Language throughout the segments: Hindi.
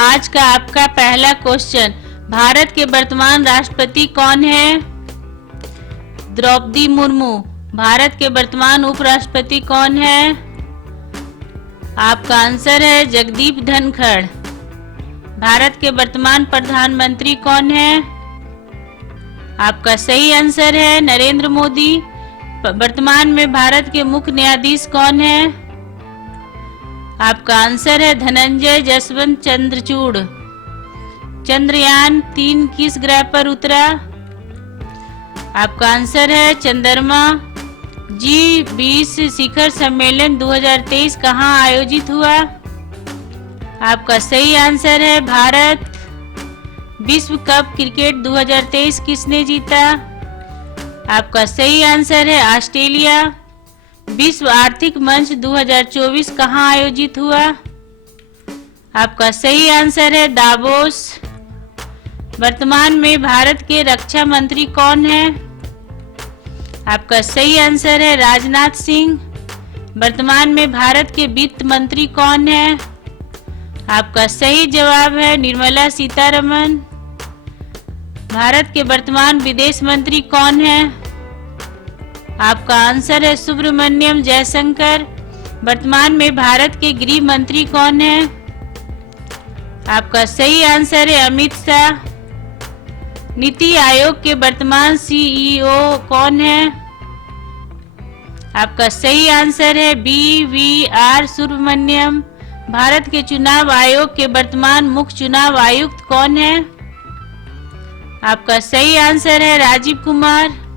आज का आपका पहला क्वेश्चन, भारत के वर्तमान राष्ट्रपति कौन है? द्रौपदी मुर्मू। भारत के वर्तमान उपराष्ट्रपति कौन है? आपका आंसर है जगदीप धनखड़। भारत के वर्तमान प्रधानमंत्री कौन है? आपका सही आंसर है नरेंद्र मोदी। वर्तमान में भारत के मुख्य न्यायाधीश कौन है? आपका आंसर है धनंजय जसवंत चंद्रचूड़। चंद्रयान 3 किस ग्रह पर उतरा? आपका आंसर है चंद्रमा। G20 शिखर सम्मेलन 2023 कहां आयोजित हुआ? आपका सही आंसर है भारत। विश्व कप क्रिकेट 2023 किसने जीता? आपका सही आंसर है ऑस्ट्रेलिया। विश्व आर्थिक मंच 2024 कहां आयोजित हुआ? आपका सही आंसर है दावोस। वर्तमान में भारत के रक्षा मंत्री कौन है? आपका सही आंसर है राजनाथ सिंह। वर्तमान में भारत के वित्त मंत्री कौन है? आपका सही जवाब है निर्मला सीतारमण। भारत के वर्तमान विदेश मंत्री कौन है? आपका आंसर है सुब्रमण्यम जयशंकर। वर्तमान में भारत के गृह मंत्री कौन है? आपका सही आंसर है अमित शाह। नीति आयोग के वर्तमान CEO कौन है? आपका सही आंसर है BVR सुब्रमण्यम। भारत के चुनाव आयोग के वर्तमान मुख्य चुनाव आयुक्त कौन है? आपका सही आंसर है राजीव कुमार।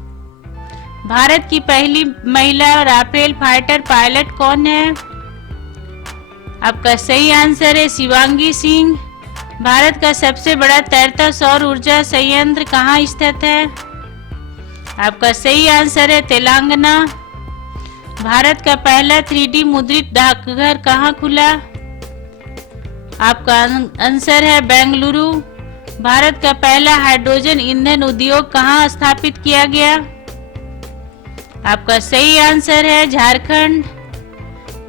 भारत की पहली महिला राफेल फाइटर पायलट कौन है? आपका सही आंसर है शिवांगी सिंह। भारत का सबसे बड़ा तैरता सौर ऊर्जा संयंत्र कहाँ स्थित है? आपका सही आंसर है तेलंगाना। भारत का पहला 3D मुद्रित डाकघर कहाँ खुला? आपका आंसर है बेंगलुरु। भारत का पहला हाइड्रोजन ईंधन उद्योग कहाँ स्थापित किया गया? आपका सही आंसर है झारखंड।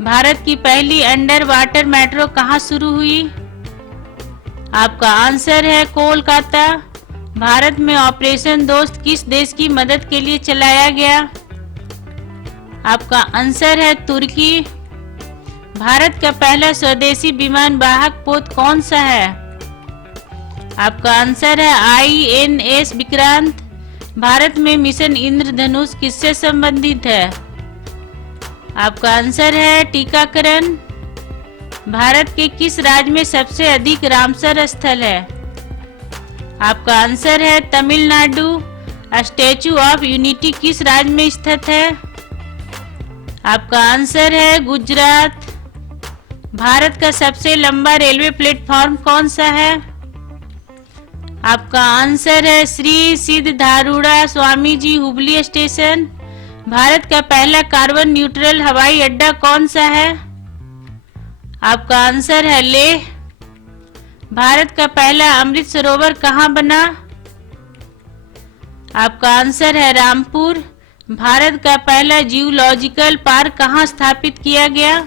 भारत की पहली अंडर वाटर मेट्रो कहाँ शुरू हुई? आपका आंसर है कोलकाता। भारत में ऑपरेशन दोस्त किस देश की मदद के लिए चलाया गया? आपका आंसर है तुर्की। भारत का पहला स्वदेशी विमान वाहक पोत कौन सा है? आपका आंसर है INS विक्रांत। भारत में मिशन इंद्रधनुष किससे संबंधित है? आपका आंसर है टीकाकरण। भारत के किस राज्य में सबसे अधिक रामसर स्थल है? आपका आंसर है तमिलनाडु। स्टैचू ऑफ यूनिटी किस राज्य में स्थित है? आपका आंसर है गुजरात। भारत का सबसे लंबा रेलवे प्लेटफॉर्म कौन सा है? आपका आंसर है श्री सिद्धारूढ़ा स्वामी जी हुबली स्टेशन। भारत का पहला कार्बन न्यूट्रल हवाई अड्डा कौन सा है? आपका आंसर है लेह। भारत का पहला अमृत सरोवर कहाँ बना? आपका आंसर है रामपुर। भारत का पहला जियोलॉजिकल पार्क कहाँ स्थापित किया गया?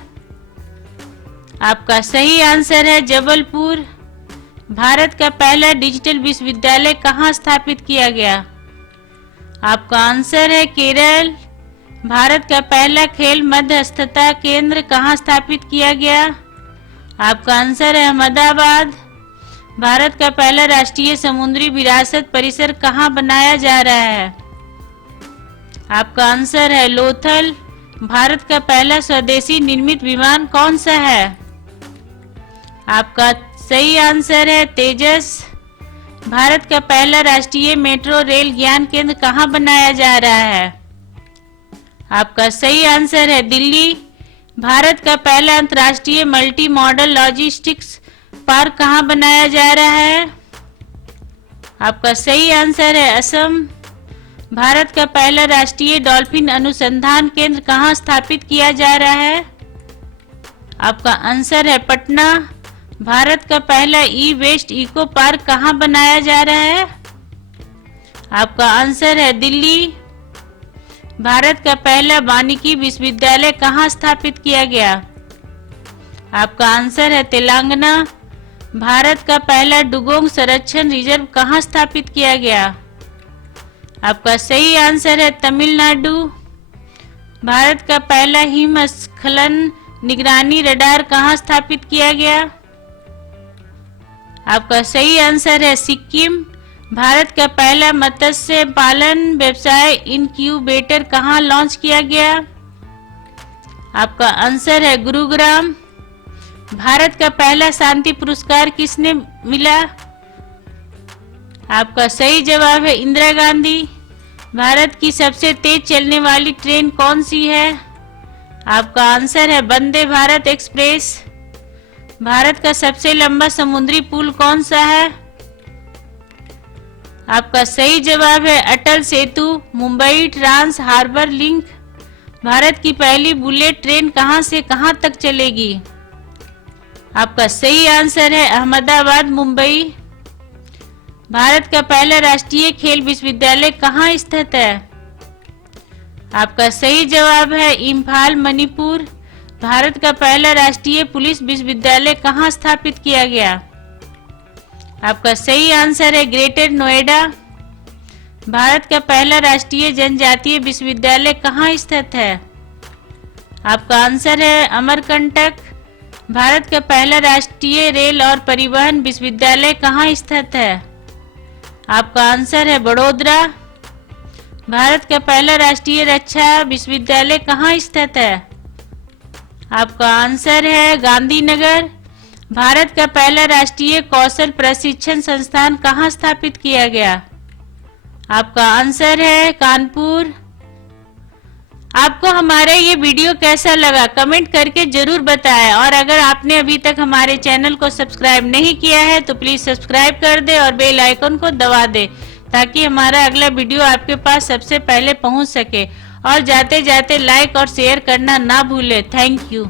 आपका सही आंसर है जबलपुर। भारत का पहला डिजिटल विश्वविद्यालय कहाँ स्थापित किया गया? आपका आंसर है केरल। भारत का पहला खेल मध्यस्थता केंद्र कहाँ स्थापित किया गया? आपका आंसर है अहमदाबाद। भारत का पहला राष्ट्रीय समुद्री विरासत परिसर कहाँ बनाया जा रहा है? आपका आंसर है लोथल। भारत का पहला स्वदेशी निर्मित विमान कौन सा है? आपका सही आंसर है तेजस। भारत का पहला राष्ट्रीय मेट्रो रेल ज्ञान केंद्र कहाँ बनाया जा रहा है? आपका सही आंसर है दिल्ली। भारत का पहला अंतर्राष्ट्रीय मल्टी मॉडल लॉजिस्टिक्स पार्क कहाँ बनाया जा रहा है? आपका सही आंसर है असम। भारत का पहला राष्ट्रीय डॉल्फिन अनुसंधान केंद्र कहाँ स्थापित किया जा रहा है? आपका आंसर है पटना। भारत का पहला ई-वेस्ट इको पार्क कहाँ बनाया जा रहा है? आपका आंसर है दिल्ली। भारत का पहला वानिकी विश्वविद्यालय कहाँ स्थापित किया गया? आपका आंसर है तेलंगाना। भारत का पहला डुगोंग संरक्षण रिजर्व कहाँ स्थापित किया गया? आपका सही आंसर है तमिलनाडु। भारत का पहला हिमस्खलन निगरानी रडार कहाँ स्थापित किया गया? आपका सही आंसर है सिक्किम। भारत का पहला मत्स्य पालन व्यवसाय इनक्यूबेटर कहाँ लॉन्च किया गया? आपका आंसर है गुरुग्राम। भारत का पहला शांति पुरस्कार किसने मिला? आपका सही जवाब है इंदिरा गांधी। भारत की सबसे तेज चलने वाली ट्रेन कौन सी है? आपका आंसर है वंदे भारत एक्सप्रेस। भारत का सबसे लंबा समुद्री पुल कौन सा है? आपका सही जवाब है Atal Setu Mumbai trans harbour link. Bharat की पहली बुलेट ट्रेन कहां से कहां तक चलेगी? आपका सही आंसर है अहमदाबाद मुंबई। भारत का पहला राष्ट्रीय खेल विश्वविद्यालय कहाँ स्थित है? आपका सही जवाब है इम्फाल मणिपुर। भारत का पहला राष्ट्रीय पुलिस विश्वविद्यालय कहाँ स्थापित किया गया? आपका सही आंसर है ग्रेटर नोएडा। भारत का पहला राष्ट्रीय जनजातीय विश्वविद्यालय कहाँ स्थित है? आपका आंसर है अमरकंटक। भारत का पहला राष्ट्रीय रेल और परिवहन विश्वविद्यालय कहाँ स्थित है? आपका आंसर है बड़ोदरा। भारत का पहला राष्ट्रीय रक्षा विश्वविद्यालय कहाँ स्थित है? आपका आंसर है गांधीनगर। भारत का पहला राष्ट्रीय कौशल प्रशिक्षण संस्थान कहाँ स्थापित किया गया? आपका आंसर है कानपुर। आपको हमारा ये वीडियो कैसा लगा कमेंट करके जरूर बताएं और अगर आपने अभी तक हमारे चैनल को सब्सक्राइब नहीं किया है तो प्लीज सब्सक्राइब कर दे और बेल आइकन को दबा दे ताकि हमारा अगला वीडियो आपके पास सबसे पहले पहुंच सके। और जाते जाते लाइक और शेयर करना ना भूले। Thank you.